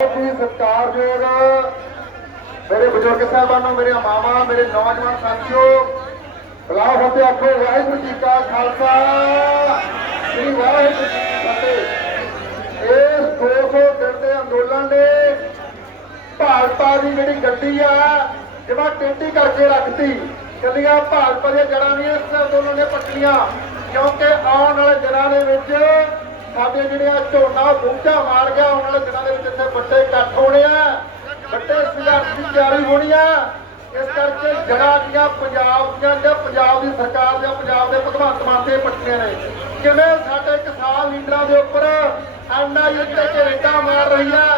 ਜੀ ਸਤਿਕਾਰਯੋਗ ਮੇਰੇ ਬਜ਼ੁਰਗ ਸਾਹਿਬਾਨੋ, ਮੇਰੇ ਮਾਮਾ ਮੇਰੇ ਨੌਜਵਾਨ ਸਾਥੀਓ ਬੁਲਾਓ ਫਤਿਹ ਆਖੋ, ਵਾਹਿਗੁਰੂ ਜੀ ਕਾ ਖਾਲਸਾ। ਸ੍ਰੀ ਵਾਹਿਗੁਰੂ ਜੀ ਕੀ ਫਤਿਹ। ਇਸ 200 ਦਿਨ ਦੇ ਅੰਦੋਲਨ ਨੇ ਭਾਜਪਾ ਦੀ ਜਿਹੜੀ ਗੱਡੀ ਆ, ਜਿਵੇਂ ਟੇਢੀ ਕਰਕੇ ਰੱਖਤੀ, ਕੱਲੀਆਂ ਭਾਜਪਾ ਦੀਆਂ ਜੜਾਂ ਨਹੀਂ ਇਸ ਅੰਦੋਲਨ ਨੇ ਪੱਟੀਆਂ, ਕਿਉਂਕਿ ਆਉਣ ਵਾਲੇ ਦਿਨਾਂ ਦੇ ਵਿੱਚ ਸਾਡੇ ਜਿਹੜੀਆਂ ਝੋਨਾ ਬੂਝਾ ਮਾਰ ਗਿਆ ਆਉਣ ਵਾਲੇ ਦਿਨਾਂ ਦੇ ਵਿੱਚ ਇੱਥੇ ਵੱਡੇ ਇਕੱਠ ਹੋਣੇ ਆ, ਵੱਡੇ ਸੰਘਰਸ਼ ਦੀ ਤਿਆਰੀ ਹੋਣੀ ਆ। ਇਸ ਕਰਕੇ ਜੜਾਂ ਦੀਆਂ, ਪੰਜਾਬ ਦੀਆਂ ਜਾਂ ਪੰਜਾਬ ਦੀ ਸਰਕਾਰ ਜਾਂ ਪੰਜਾਬ ਦੇ ਭਗਵੰਤ ਮਾਨ ਦੇ ਪੱਟੀਆਂ ਨੇ। ਕਿਵੇਂ ਸਾਡੇ ਕਿਸਾਨ ਲੀਡਰਾਂ ਦੇ ਉੱਪਰ ਐਨਆਈਏ ਤੇ ਕਿ ਰੇਟਾਂ ਮਾਰ ਰਹੀ ਆ,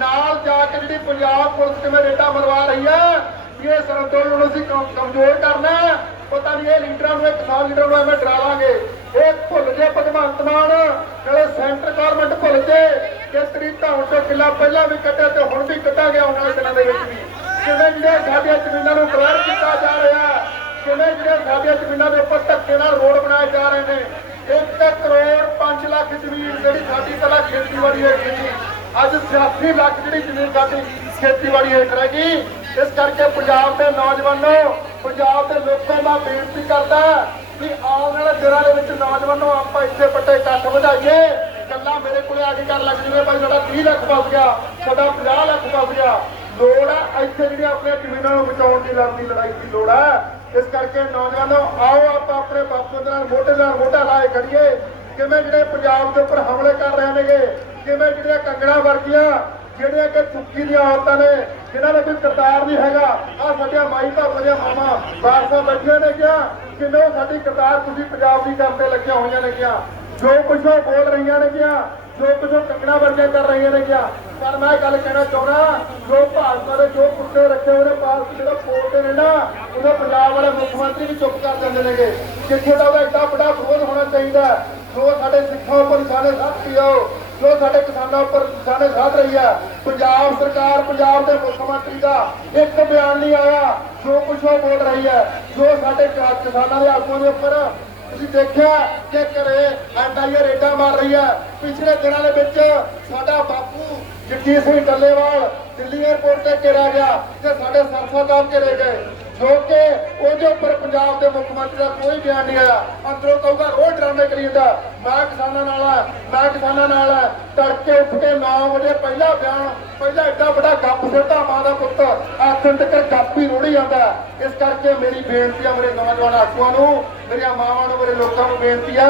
ਨਾਲ ਜਾ ਕੇ ਜਿਹੜੀ ਪੰਜਾਬ ਪੁਲਿਸ ਕਿਵੇਂ ਰੇਟਾਂ ਮਰਵਾ ਰਹੀ ਆ, ਵੀ ਇਹ ਅੰਦੋਲਨ ਨੂੰ ਅਸੀਂ ਕਮਜ਼ੋਰ ਕਰਨਾ ਪਤਾ ਨਹੀਂ ਇਹ ਲੀਡਰਾਂ ਨੂੰ, ਇਹ ਕਿਸਾਨ ਲੀਡਰਾਂ ਨੂੰ ਐਵੇਂ ਡਰਾ ਲਾਂਗੇ ਇਹ ਭੁੱਲ ਜੇ ਭਗਵੰਤ ਮਾਨ। ਨਾਲੇ ਸੈਂਟਰ ਗਵਰਨਮੈਂਟ ਭੁੱਲ ਜੇ ਕਿ ਤਰੀਕਾ ਹੁਣ ਤੋਂ ਕਿਲਾ ਪਹਿਲਾਂ ਵੀ ਕੱਢਿਆ ਤੇ ਹੁਣ ਵੀ ਕੱਢਾਂਗੇ ਆਉਣ ਵਾਲੇ ਦਿਨਾਂ ਦੇ ਵਿੱਚ ਵੀ। ਕਿਵੇਂ ਜਿਹੜੇ ਸਾਡੀਆਂ ਜ਼ਮੀਨਾਂ ਨੂੰ ਕਲਰ ਕੀਤਾ ਜਾ ਰਿਹਾ, ਕਿਵੇਂ ਜਿਹੜੇ ਸਾਡੀਆਂ ਜ਼ਮੀਨਾਂ ਦੇ ਉੱਪਰ ਧੱਕੇ ਨਾਲ ਰੋਡ ਬਣਾਏ ਜਾ ਰਹੇ ਨੇ 1 ਕਰੋੜ 5 ਲੱਖ ਜ਼ਮੀਨ ਜਿਹੜੀ ਸਾਡੀ ਪਹਿਲਾਂ ਖੇਤੀਬਾੜੀ ਹੈਗੀ ਸੀ ਅੱਜ 86 ਲੱਖ ਜਿਹੜੀ ਜ਼ਮੀਨ ਸਾਡੀ ਖੇਤੀਬਾੜੀ ਹੇਠ ਰਹਿ ਗਈ। ਇਸ ਕਰਕੇ ਪੰਜਾਬ ਦੇ ਨੌਜਵਾਨੋ, ਪੰਜਾਬ ਦੇ ਲੋਕਾਂ ਦਾ ਬੇਨਤੀ ਕਰਦਾ ਕਿ ਆਉਣ ਵਾਲੇ ਦਿਨਾਂ ਦੇ ਵਿੱਚ ਨੌਜਵਾਨੋ, ਆਪਾਂ ਇੱਥੇ ਵੱਡੇ ਇਕੱਠ ਵਧਾਈਏ। ਗੱਲਾਂ ਮੇਰੇ ਕੋਲੇ ਆ ਕੇ ਕਰਨ ਲੱਗ ਜੂਗੇ ਭਾਈ ਸਾਡਾ 30 ਲੱਖ ਫਸ ਗਿਆ, ਸਾਡਾ 50 ਲੱਖ ਫਸ ਗਿਆ। ਲੋੜ ਆ ਇੱਥੇ ਜਿਹੜੀਆਂ ਆਪਣੀਆਂ ਜ਼ਮੀਨਾਂ ਨੂੰ ਬਚਾਉਣ ਦੀ ਲੜਦੀ ਲੜਾਈ ਦੀ ਲੋੜ ਆ। ਇਸ ਕਰਕੇ ਨੌਜਵਾਨੋ, ਆਓ ਆਪਾਂ ਆਪਣੇ ਬਾਪੂ ਦੇ ਨਾਲ ਮੋਢੇ ਨਾਲ ਮੋਢਾ ਲਾਏ ਖੜੀਏ ਕਿਵੇਂ ਜਿਹੜੇ ਪੰਜਾਬ ਦੇ ਉੱਪਰ ਹਮਲੇ ਕਰ ਰਹੇ ਨੇਗੇ, ਕਿਵੇਂ ਜਿਹੜੀਆਂ ਕੰਗਣਾ ਵਰਗੀਆਂ, ਜਿਹੜੀਆਂ ਕਿ ਚੁੱਕੀ ਦੀਆਂ ਔਰਤਾਂ ਨੇ, ਜਿਨ੍ਹਾਂ ਦਾ ਕੋਈ ਕਰਤਾਰ ਨਹੀਂ ਹੈਗਾ। ਆ ਸਾਡੀਆਂ ਮਾਈ ਭਾਪਾ ਦੀਆਂ ਮਾਮਾ ਬਾਰਸਾ ਬੈਠੀਆਂ ਨੇ ਕਿਹਾ ਕਿਵੇਂ ਸਾਡੀ ਕਰਤਾਰ ਤੁਸੀਂ ਪੰਜਾਬ ਦੀ ਕੰਮ ਤੇ ਲੱਗੀਆਂ ਹੋਈਆਂ ਨੇ ਕਿਹਾ ਜੋ ਕੁਝ ਉਹ ਬੋਲ ਰਹੀਆਂ ਨੇ ਕਿਹਾ ਜੋ ਕੁਝ ਉਹ ਕੰਗਣਾ ਵਰਗੀਆਂ ਕਰ ਰਹੀਆਂ ਨੇ ਕਿਹਾ ਪਰ ਮੈਂ ਗੱਲ ਕਹਿਣਾ ਚਾਹੁੰਦਾ, ਜੋ ਭਾਜਪਾ ਦੇ ਜੋ ਕੁੱਤੇ ਰੱਖੇ ਹੋਏ ਨੇ ਪਾਲਤੂ ਜਿਹੜਾ ਬੋਲਦੇ ਨੇ ਨਾ ਉਹਦਾ ਪੰਜਾਬ ਵਾਲੇ ਮੁੱਖ ਮੰਤਰੀ ਵੀ ਚੁੱਪ ਕਰ ਜਾਂਦੇ ਨੇਗੇ। ਕਿੱਥੇ ਦਾ ਉਹਦਾ ਐਡਾ ਵੱਡਾ ਵਿਰੋਧ ਹੋਣਾ ਚਾਹੀਦਾ, ਜੋ ਸਾਡੇ ਸਿੱਖਾਂ ਉੱਪਰ ਸਾਡੇ ਸਾਧ ਰਹੀ ਜੋ ਸਾਡੇ ਕਿਸਾਨਾਂ ਉੱਪਰ ਨਿਸ਼ਾਨੇ ਸਾਧ ਰਹੀ ਹੈ, ਪੰਜਾਬ ਸਰਕਾਰ, ਪੰਜਾਬ ਦੇ ਮੁੱਖ ਮੰਤਰੀ ਦਾ ਇੱਕ ਬਿਆਨ ਨਹੀਂ ਆਇਆ, ਜੋ ਕੁਝ ਉਹ ਬੋਲ ਰਹੀ ਹੈ, ਜੋ ਸਾਡੇ ਕਿਸਾਨਾਂ ਦੇ ਆਗੂਆਂ ਦੇ ਉੱਪਰ ਤੁਸੀਂ ਦੇਖਿਆ ਕਿ ਘਰੇ ਐਨਆਈਏ ਰੇਡਾਂ ਮਾਰ ਰਹੀ ਹੈ। ਪਿਛਲੇ ਦਿਨਾਂ ਦੇ ਵਿੱਚ ਸਾਡਾ ਬਾਪੂ ਜਗਜੀਤ ਸਿੰਘ ਡੱਲੇਵਾਲ ਦਿੱਲੀ ਏਅਰਪੋਰਟ ਤੇ ਘੇਰਿਆ ਗਿਆ ਤੇ ਸਾਡੇ ਸੰਸਦ ਸਾਹਿਬ ਘੇਰੇ ਗਏ। ਜੋ ਕਿ ਉਹਦੇ ਉੱਪਰ ਪੰਜਾਬ ਦੇ ਮੁੱਖ ਮੰਤਰੀ ਦਾ ਕੋਈ ਬਿਆਨ ਨਹੀਂ ਆਇਆ। ਅੰਦਰੋਂ ਕਹੂਗਾ, ਰੋਜ਼ ਡਰਾਮੇ ਕਰੀ ਜਾਂਦਾ। ਮੈਂ ਕਿਸਾਨਾਂ ਨਾਲ ਆ, ਮੈਂ ਕਿਸਾਨਾਂ ਨਾਲ ਆ। ਤੜਕੇ ਉੱਠ ਕੇ 9 ਵਜੇ ਪਹਿਲਾ ਬਿਆਨ, ਪਹਿਲਾ ਐਡਾ ਵੱਡਾ ਗੱਪ ਸਿੱਧਾ ਮਾਂ ਦਾ ਪੁੱਤ। ਆਖਣ ਤੱਕ ਗੱਪ ਹੀ ਰੋੜੀ ਜਾਂਦਾ। ਇਸ ਕਰਕੇ ਮੇਰੀ ਬੇਨਤੀ ਆ ਮੇਰੇ ਨੌਜਵਾਨ ਆਗੂਆਂ ਨੂੰ, ਮੇਰੀਆਂ ਮਾਵਾਂ ਨੂੰ, ਮੇਰੇ ਲੋਕਾਂ ਨੂੰ ਬੇਨਤੀ ਆ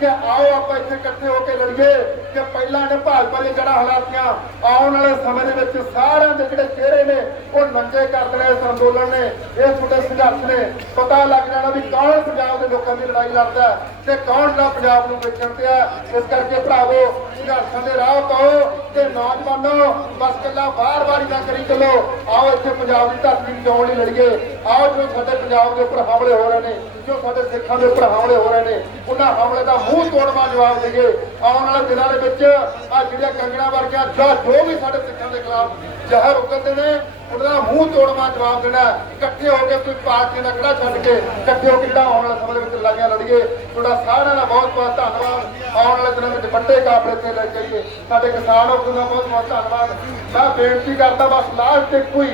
ਕਿ ਆਓ ਆਪਾਂ ਇੱਥੇ ਇਕੱਠੇ ਹੋ ਕੇ ਲੜੀਏ ਕਿ ਪਹਿਲਾਂ ਨੇ ਭਾਜਪਾ ਦੀਆਂ ਜੜ੍ਹਾਂ ਹਲਾਤੀਆਂ। ਆਉਣ ਵਾਲੇ ਸਮੇਂ ਦੇ ਵਿੱਚ ਸਾਰਿਆਂ ਦੇ ਜਿਹੜੇ ਚਿਹਰੇ ਨੇ, ਉਹ ਨੰਗੇ ਕਰ ਦੇਣੇ ਇਸ ਅੰਦੋਲਨ ਨੇ, ਇਹ ਤੁਹਾਡੇ ਸੰਘਰਸ਼ ਨੇ। ਪਤਾ ਲੱਗ ਜਾਣਾ ਵੀ ਕੌਣ ਪੰਜਾਬ ਦੇ ਲੋਕਾਂ ਦੀ ਲੜਾਈ ਲੜਦਾ ਤੇ ਕੌਣ ਜਿਹੜਾ ਪੰਜਾਬ ਨੂੰ ਵੇਚਣ ਤੇ ਆ ਇਸ ਕਰਕੇ ਭਰਾਵੋ, ਸੰਘਰਸ਼ਾਂ ਦੇ ਰਾਹ ਪਾਓ। ਤੇ ਨੌਜਵਾਨੋ, ਬਸ ਕੱਲਾ ਬਾਰ-ਬਾਰ ਨਾ ਕਰੀ ਚੱਲੋ। ਆਓ ਇੱਥੇ ਪੰਜਾਬ ਦੀ ਧਰਤੀ ਨੂੰ ਲਈ ਲੜੀਏ। ਆਓ ਜੋ ਸਾਡੇ ਪੰਜਾਬ ਦੇ ਉੱਪਰ ਹਮਲੇ ਹੋ ਰਹੇ ਨੇ, ਜੋ ਸਾਡੇ ਸਿੱਖਾਂ ਦੇ ਉੱਪਰ ਹਮਲੇ ਹੋ ਰਹੇ ਨੇ, ਉਹਨਾਂ ਹਮਲੇ ਦਾ ਮੂੰਹ ਤੋੜਵਾ ਜਵਾਬ ਦੇਈਏ। ਆਉਣ ਵਾਲੇ ਦਿਨਾਂ ਦੇ ਵਿੱਚ ਆ ਜਿਹੜੀਆਂ ਕੰਗਣਾ ਵਰਗੀਆਂ ਜਾਂ ਜੋ ਵੀ ਸਾਡੇ ਸਿੱਖਾਂ ਦੇ ਖਿਲਾਫ ਜ਼ਹਿਰ ਉਗਲਦੇ ਨੇ, ਉਹਨਾਂ ਦਾ ਮੂੰਹ ਤੋੜਵਾ ਜਵਾਬ ਦੇਣਾ ਇਕੱਠੇ ਹੋ ਕੇ ਕੋਈ ਪਾਰਟੀ ਦਾ ਕਿਹੜਾ ਛੱਡ ਕੇ, ਇਕੱਠੇ ਹੋ ਕੇ ਜਿਹੜਾ ਆਉਣ ਵਾਲੇ ਸਮੇਂ ਦੇ ਵਿੱਚ ਲੜਾਈਆਂ ਲੜੀਏ। ਤੁਹਾਡਾ ਸਾਰਿਆਂ ਦਾ ਬਹੁਤ ਬਹੁਤ ਧੰਨਵਾਦ। ਆਉਣ ਵਾਲੇ ਦਿਨਾਂ ਵਿੱਚ ਵੱਡੇ ਕਾਫਲੇ ਤੇ ਲੈ ਕੇ ਆਈਏ। ਸਾਡੇ ਕਿਸਾਨ ਹੋਣ ਦਾ ਬਹੁਤ ਬਹੁਤ ਧੰਨਵਾਦ। ਮੈਂ ਬੇਨਤੀ ਕਰਦਾ ਬਸ ਲਾਸਟ ਤੇ ਕੋਈ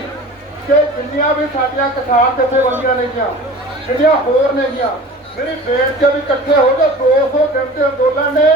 ਕਿ ਜਿੰਨੀਆਂ ਵੀ ਸਾਡੀਆਂ ਕਿਸਾਨ ਜਥੇਬੰਦੀਆਂ ਨੇਗੀਆਂ, ਜਿਹੜੀਆਂ ਹੋਰ ਨੇਗੀਆਂ, ਮੇਰੀ ਬੇਨਤੀ ਵੀ ਇਕੱਠੇ ਹੋ ਕੇ 200 ਦਿਨ ਦੇ ਅੰਦੋਲਨ ਨੇ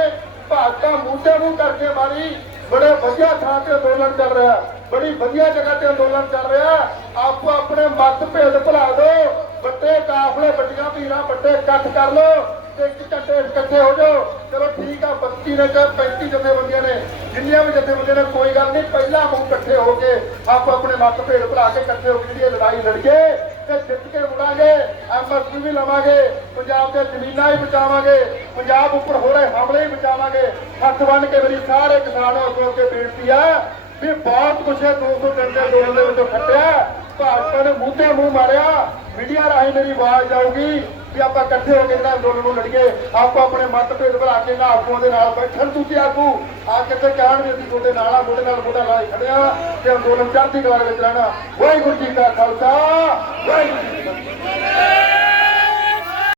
ਭਾਜਪਾ ਮੂਢੇ ਨੂੰ ਕਰਕੇ ਮਾਰੀ। ਬੜੇ ਵਧੀਆ ਥਾਂ ਤੇ ਅੰਦੋਲਨ ਚੱਲ ਰਿਹਾ ਬੜੀ ਵਧੀਆ ਜਗ੍ਹਾ ਤੇ ਅੰਦੋਲਨ ਚੱਲ ਰਿਹਾ ਆਪੋ ਆਪਣੇ ਮਤ ਭੇਦ ਭੁਲਾ ਦਿਓ। ਵੱਡੇ ਕਾਫਲੇ, ਵੱਡੀਆਂ ਭੀੜਾਂ ਵੱਡੇ ਇਕੱਠ ਕਰ ਲਓ। ਇੱਕ ਘੰਟੇ ਇਕੱਠੇ ਹੋ ਜਾਓ। ਚਲੋ ਠੀਕ ਆ 32 ਨੇ ਚਾਹੇ 35 ਜਥੇਬੰਦੀਆਂ ਨੇ। ਜਿੰਨੀਆਂ ਵੀ ਜਥੇਬੰਦੀਆਂ ਨੇ, ਕੋਈ ਗੱਲ ਨਹੀਂ, ਪਹਿਲਾਂ ਮੂੰਹ ਇਕੱਠੇ ਹੋ ਕੇ ਆਪੋ ਆਪਣੇ ਮਤ ਭੇਦ ਭੁਲਾ ਕੇ ਇਕੱਠੇ ਹੋ ਕੇ ਜਿਹੜੀ ਲੜਾਈ ਲੜੀਏ ਤੇ ਜਿੱਤ ਕੇ ਮੁੜਾਂਗੇ, ਐਮਐਸਪੀ ਵੀ ਲਵਾਂਗੇ, ਪੰਜਾਬ ਦੇ ਜ਼ਮੀਨਾਂ ਹੀ ਬਚਾਵਾਂਗੇ, ਪੰਜਾਬ ਉੱਪਰ ਹੋ ਰਹੇ ਹਮਲੇ ਹੀ ਬਚਾਵਾਂਗੇ। ਹੱਥ ਬੰਨ ਕੇ ਮੇਰੀ ਸਾਰੇ ਕਿਸਾਨਾਂ ਅੱਗੋਂ ਅੱਗੇ ਬੇਨਤੀ ਆ ਵੀ ਬਹੁਤ ਕੁਛ ਹੈ 200 ਦਿਨ ਦੇ ਅੰਦੋਲਨ ਦੇ ਵਿੱਚ ਖੱਟਿਆ। ਭਾਜਪਾ ਨੇ ਮੂੰਹ ਮੂੰਹ ਮਾਰਿਆ। ਮੀਡੀਆ ਰਾਹੀਂ ਮੇਰੀ ਆਵਾਜ਼ ਜਾਊਗੀ ਵੀ ਆਪਾਂ ਇਕੱਠੇ ਹੋ ਕੇ ਜਿਹੜਾ ਅੰਦੋਲਨ ਨੂੰ ਲੜੀਏ। ਆਪਾਂ ਆਪਣੇ ਮਤਭੇਦ ਭੁਲਾ ਕੇ ਨਾ ਆਗੂਆਂ ਦੇ ਨਾਲ ਬੈਠਣ ਦੂਜੇ ਆਗੂ ਆ ਕਿਤੇ ਕਹਿਣ ਵੀ ਅਸੀਂ ਤੁਹਾਡੇ ਨਾਲ ਆ ਮੋਢੇ ਨਾਲ ਮੋਢਾ ਲਾਏ ਖੜੇ ਆ ਤੇ ਅੰਦੋਲਨ ਚੜ੍ਹਦੀ ਕਲਾ ਵਿੱਚ ਰਹਿਣਾ। ਵਾਹਿਗੁਰੂ ਜੀ ਕਾ ਖਾਲਸਾ, ਵਾਹਿਗੁਰੂ ਜੀ ਕੀ ਫਤਿਹ।